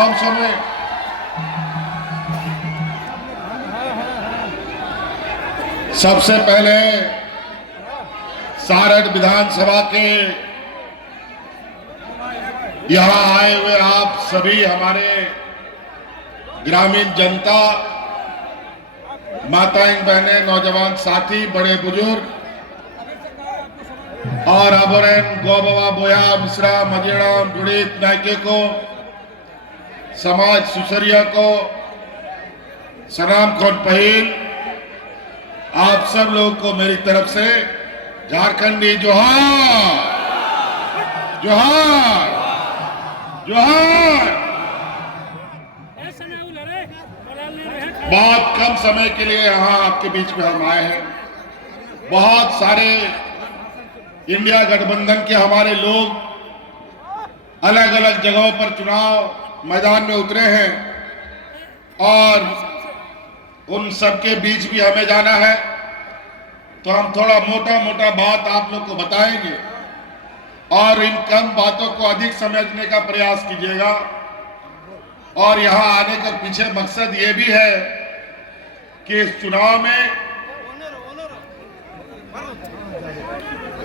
कौन सुन रहे? सबसे पहले सारठ विधानसभा के यहां आए हुए आप सभी हमारे ग्रामीण जनता, माताएं बहनें, नौजवान साथी, बड़े बुजुर्ग और अबोरेन गौबवा बोया मिश्रा मजेड़ाम जुड़ीत नायके को, समाज सुसरिया को सलाम कौन पहिल। आप सब लोगों को मेरी तरफ से झारखंडी जोहार, जोहार, जोहार। बहुत कम समय के लिए यहाँ आपके बीच में हम आए हैं। बहुत सारे इंडिया गठबंधन के हमारे लोग अलग अलग जगहों पर चुनाव मैदान में उतरे हैं और उन सबके बीच भी हमें जाना है, तो हम थोड़ा मोटा मोटा बात आप लोग को बताएंगे और इन कम बातों को अधिक समझने का प्रयास कीजिएगा। और यहाँ आने का पीछे मकसद ये भी है कि इस चुनाव में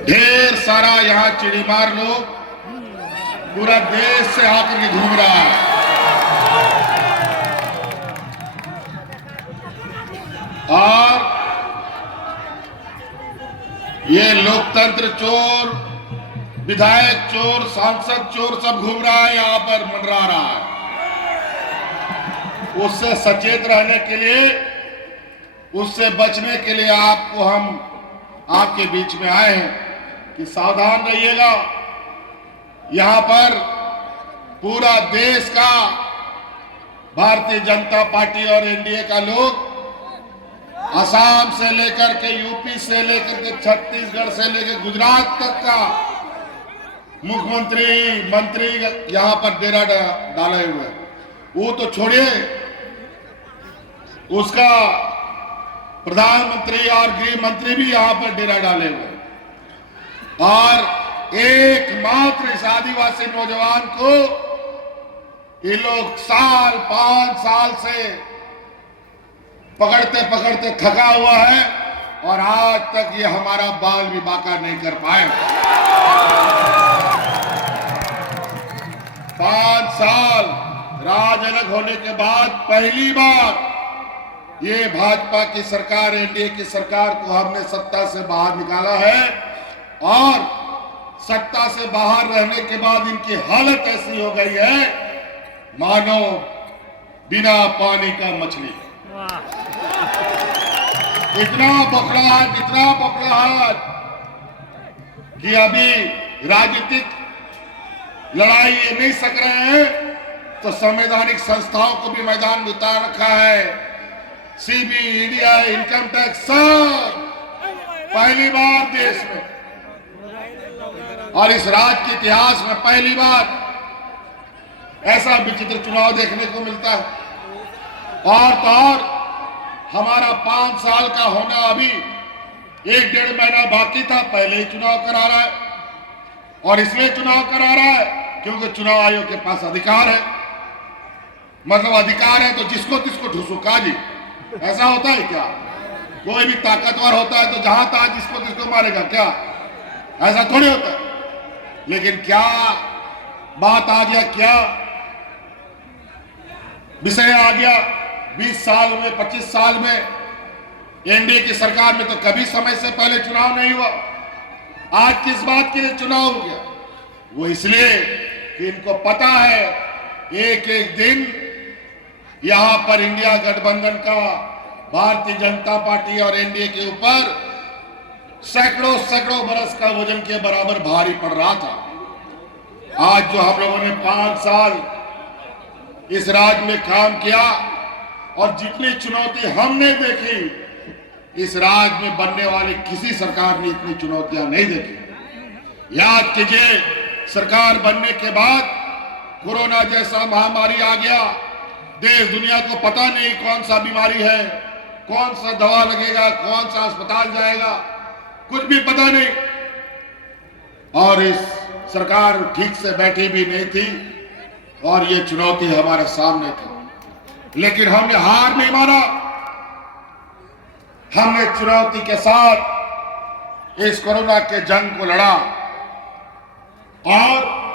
ढेर सारा यहाँ चिड़ीमार लोग पूरा देश से आकर के घूम रहा है और ये लोकतंत्र चोर, विधायक चोर, सांसद चोर सब घूम रहा है, यहाँ पर मंडरा रहा है। उससे सचेत रहने के लिए, उससे बचने के लिए आपको हम आपके बीच में आए हैं कि सावधान रहिएगा। यहाँ पर पूरा देश का भारतीय जनता पार्टी और एनडीए का लोग असम से लेकर के, यूपी से लेकर के, छत्तीसगढ़ से लेकर गुजरात तक का मुख्यमंत्री, मंत्री यहाँ पर डेरा डाले हुए। वो तो छोड़िए, उसका प्रधानमंत्री और गृह मंत्री भी यहाँ पर डेरा डाले हुए और एकमात्र इस आदिवासी नौजवान को ये लोग 5 साल से पकड़ते पकड़ते थका हुआ है और आज तक ये हमारा बाल भी बांका नहीं कर पाए। 5 साल राज अलग होने के बाद पहली बार ये भाजपा की सरकार, एनडीए की सरकार को हमने सत्ता से बाहर निकाला है और सत्ता से बाहर रहने के बाद इनकी हालत ऐसी हो गई है मानो बिना पानी का मछली। इतना बकड़ाहट, इतना बकड़ाहट कि अभी राजनीतिक लड़ाई ये नहीं सक रहे हैं तो संवैधानिक संस्थाओं को भी मैदान में उतार रखा है। सीबी, ईडी, इनकम टैक्स सब पहली बार देश में और इस राज्य के इतिहास में पहली बार ऐसा विचित्र चुनाव देखने को मिलता है। और तो और हमारा 5 साल का होना अभी 1-1.5 महीना बाकी था, पहले ही चुनाव करा रहा है और इसलिए चुनाव करा रहा है क्योंकि चुनाव आयोग के पास अधिकार है। मतलब अधिकार है तो जिसको तिसको ठुसुका जी, ऐसा होता है क्या? कोई भी ताकतवर होता है तो जहां तहां जिसको तिसको मारेगा क्या? ऐसा थोड़ी होता है। लेकिन क्या बात आ गया, क्या विषय आ गया 20 साल में, 25 साल में एनडीए की सरकार में तो कभी समय से पहले चुनाव नहीं हुआ। आज किस बात के लिए चुनाव हो गया? वो इसलिए कि इनको पता है एक एक दिन यहां पर इंडिया गठबंधन का, भारतीय जनता पार्टी और एनडीए के ऊपर सैकड़ों सैकड़ों बरस का वजन के बराबर भारी पड़ रहा था। आज जो हम लोगों ने 5 साल इस राज्य में काम किया और जितनी चुनौती हमने देखी, इस राज्य में बनने वाली किसी सरकार ने इतनी चुनौतियां नहीं देखी। याद कीजिए, सरकार बनने के बाद कोरोना जैसा महामारी आ गया। देश दुनिया को पता नहीं कौन सा बीमारी है, कौन सा दवा लगेगा, कौन सा अस्पताल जाएगा, कुछ भी पता नहीं। और इस सरकार ठीक से बैठी भी नहीं थी और ये चुनौती हमारे सामने थी, लेकिन हमने हार नहीं माना। हमने चुनौती के साथ इस कोरोना के जंग को लड़ा और